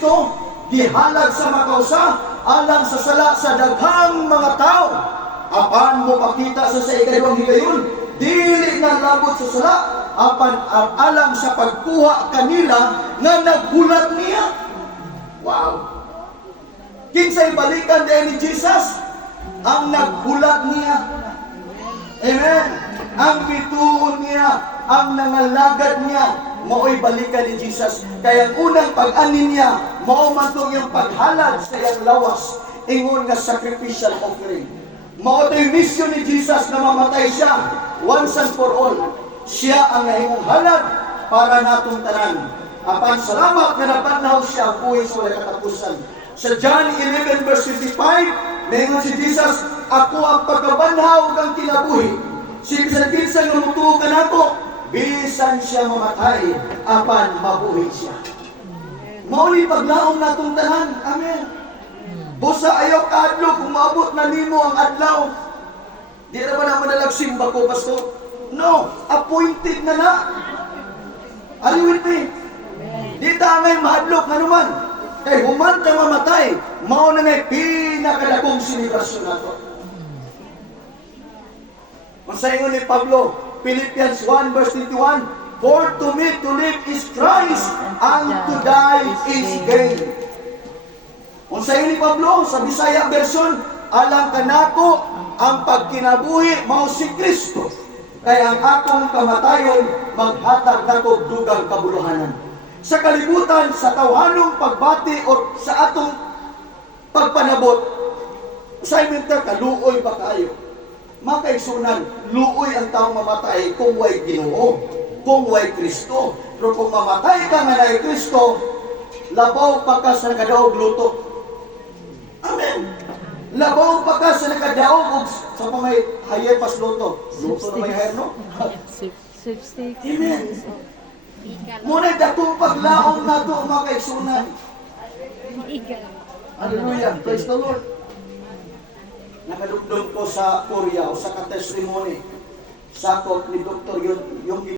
Kristo gihalad sa makausa alang sa sala sa daghang mga tao. Apan mo pakita sa ikaduhang higayon, dili na labot sa sala, apan alang sa pagkuha kanila nga naghulat niya. Wow! Kinsay balikan din ni Jesus? Ang naghulat niya. Amen. Ang bituon niya, ang nangalagad niya, mao'y balikan ni Jesus. Kaya ang unang pag-anin niya, mao man tong yung paghalad sa iyang lawas, ingon nga sacrificial offering. Mao to'y mission ni Jesus na mamatay siya once and for all. Siya ang nahimong halad para natong tanan. Apan salamat na napanahon siya ang buhay sa walang katapusan. Sa John 11 verse 55, mayroon si Jesus, ako ang pagkabanhaw ng kinabuhi. Si bisan-bisan nga mutuo ka nato, bisan siya mamatay, apan mabuhi siya. Mauli paglaom natong tanan. Amen. Busa ayaw kaadlo kung maabot na nimo ang adlaw. Di na ba na manalagsimba ko, Pastor? No, appointed na na. Are you with me? Di tangay mahadlok na naman. Kay human ka mamatay, mao na may pinakadagong sinibrasyon nato. Masayon ni Pablo, Philippians 1 verse 21, for to me to live is Christ, and to die is gain. Masayon ni Pablo, sa Bisaya version, alang kanako ang pagkinabuhi mao si Kristo. Kaya ang akong kamatayon maghatag nako dugang kabuluhanan. Sa kalibutan, sa tawhanong pagbati o sa atong pagpanabot, assignment ka, kaluoy ba kayo? Makaigsunan, luoy ang taong mamatay kung way Ginoo, kung way Kristo. Pero kung mamatay ka nga na Kristo, labaw pa ka sa nakadaog luto. Amen. Labaw pa ka sa nakadaog sa pamay hayay pas luto. Luto na may hair, no? Amen. Muna dakong paglaong na ito, mga kaigsunan. Hallelujah. Praise the Lord. Nakadugdong ko sa Korea o sa katestimony. Sakop ni Dr. yung